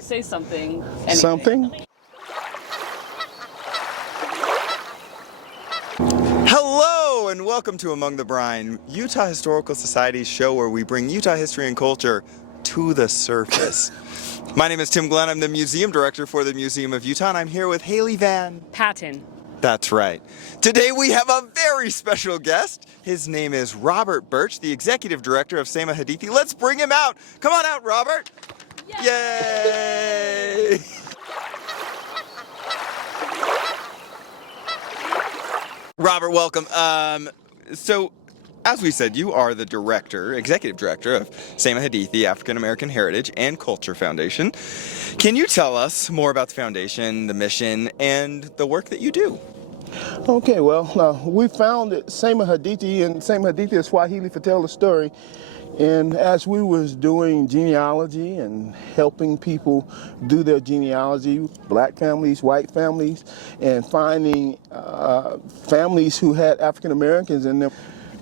Say something. Anything. Something? Hello and welcome to Among the Brine, Utah Historical Society's show where we bring Utah history and culture to the surface. My name is Tim Glenn. I'm the museum director for the Museum of Utah, and I'm here with Haley Van Patton. That's right. Today we have a very special guest. His name is Robert Burch, the executive director of Sema Hadithi. Let's bring him out. Come on out, Robert. Yay! Robert, welcome. So, as we said, you are the executive director of Sema Hadithi, African American Heritage and Culture Foundation. Can you tell us more about the foundation, the mission, and the work that you do? Okay, well, we founded Sema Hadithi, and Sema Hadithi is Swahili for tell the story. And as we was doing genealogy and helping people do their genealogy, black families, white families, and finding families who had African Americans in them,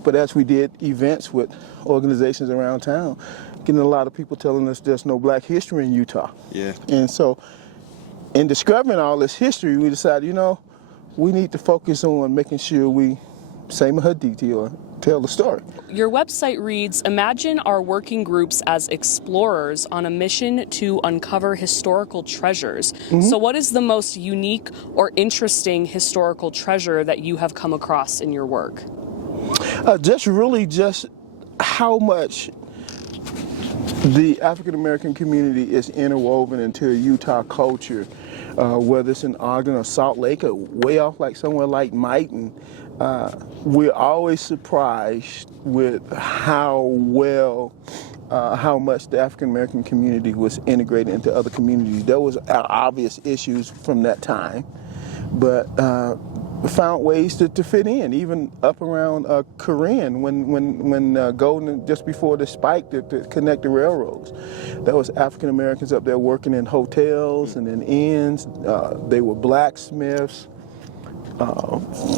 but as we did events with organizations around town, getting a lot of people telling us there's no black history in Utah. Yeah. And so, in discovering all this history, we decided, we need to focus on making sure we Sema Hadithi or tell the story. Your website reads, imagine our working groups as explorers on a mission to uncover historical treasures. Mm-hmm. So what is the most unique or interesting historical treasure that you have come across in your work? Just how much the African American community is interwoven into Utah culture, whether it's in Ogden or Salt Lake or way off like somewhere like Mighton. We're always surprised with how much the African American community was integrated into other communities. There was obvious issues from that time, but we found ways to fit in, even up around Korean when Golden, just before the spike to connect the railroads. There was African Americans up there working in hotels and in inns. They were blacksmiths,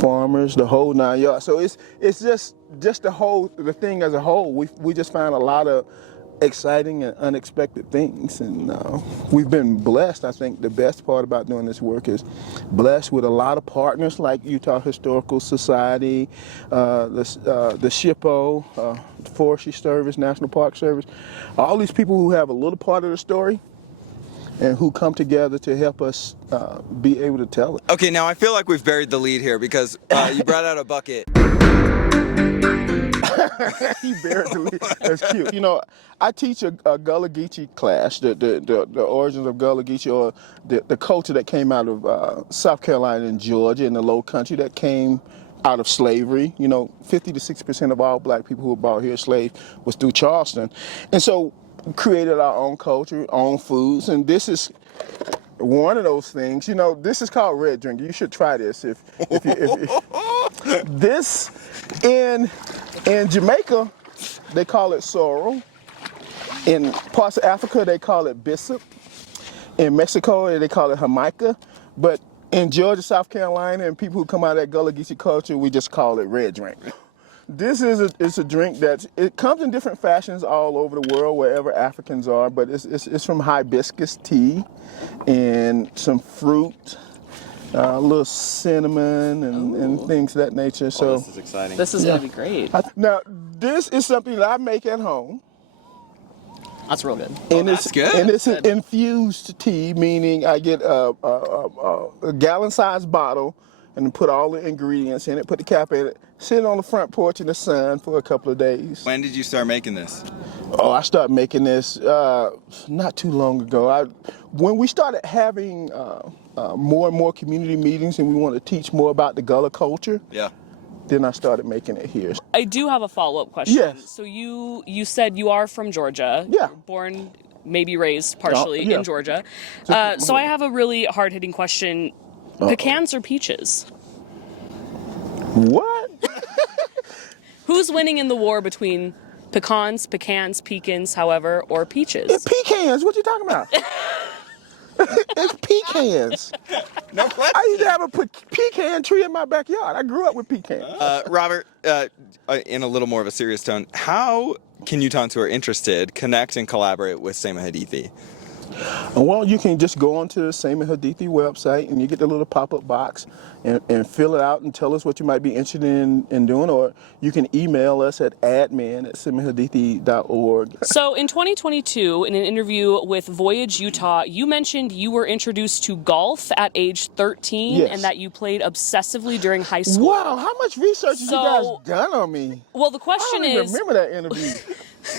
farmers, the whole 9 yards. So it's just the thing as a whole. We just found a lot of exciting and unexpected things, and we've been blessed. I think the best part about doing this work is blessed with a lot of partners like Utah Historical Society, the SHPO, Forestry Service, National Park Service, all these people who have a little part of the story and who come together to help us be able to tell it. Okay, now I feel like we've buried the lead here because you brought out a bucket. He buried the lead. That's cute. I teach a Gullah Geechee class, the origins of Gullah Geechee, or the culture that came out of South Carolina and Georgia in the Low Country that came out of slavery. 50 to 60% of all black people who were brought here slaves was through Charleston. And so we created our own culture, own foods, and this is one of those things. This is called red drink. You should try this if this in Jamaica they call it sorrel. In parts of Africa they call it bissap. In Mexico they call it jamaica. But in Georgia, South Carolina, and people who come out of that Gullah Geechee culture, we just call it red drink. This is a drink it comes in different fashions all over the world, wherever Africans are, but it's from hibiscus tea and some fruit, a little cinnamon and things of that nature. So this is exciting. This is going to be great. Now, this is something that I make at home. That's real good. And that's good. And it's an infused tea, meaning I get a gallon-sized bottle and put all the ingredients in it, put the cap in it, sit on the front porch in the sun for a couple of days. When did you start making this? Oh, I started making this not too long ago. When we started having more and more community meetings and we wanted to teach more about the Gullah culture, then I started making it here. I do have a follow-up question. Yes. So you said you are from Georgia. Yeah. Born, maybe raised partially in Georgia. So I have a really hard-hitting question. Pecans or peaches? What? Who's winning in the war between pecans, however, or peaches? It's pecans. What you talking about? It's pecans. No question. I used to have a pecan tree in my backyard. I grew up with pecans. Robert, in a little more of a serious tone, how can Utahns who are interested connect and collaborate with Sema Hadithi? Well, you can just go onto the Seamah Hadithi website and you get the little pop-up box and fill it out and tell us what you might be interested in doing, or you can email us at admin@seamahhadithi.org. So in 2022, in an interview with Voyage Utah, you mentioned you were introduced to golf at age 13 Yes. and that you played obsessively during high school. Wow, how much research have you guys done on me? Well, the I question don't even is, remember that interview.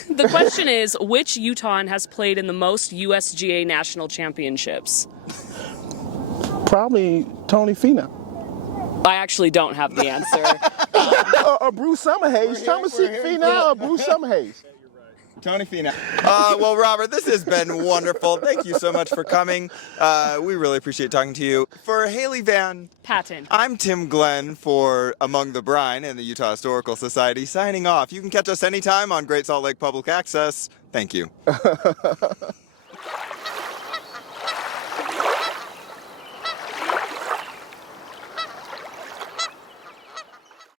the question is, which Utahn has played in the most USGA national championships? Probably Tony Finau. I actually don't have the answer. Or Bruce Summerhays. Thomas Finau or Bruce Summerhays. Tony Finau. Well, Robert, this has been wonderful. Thank you so much for coming. We really appreciate talking to you. For Haley Van Patten. I'm Tim Glenn for Among the Brine and the Utah Historical Society signing off. You can catch us anytime on Great Salt Lake Public Access. Thank you.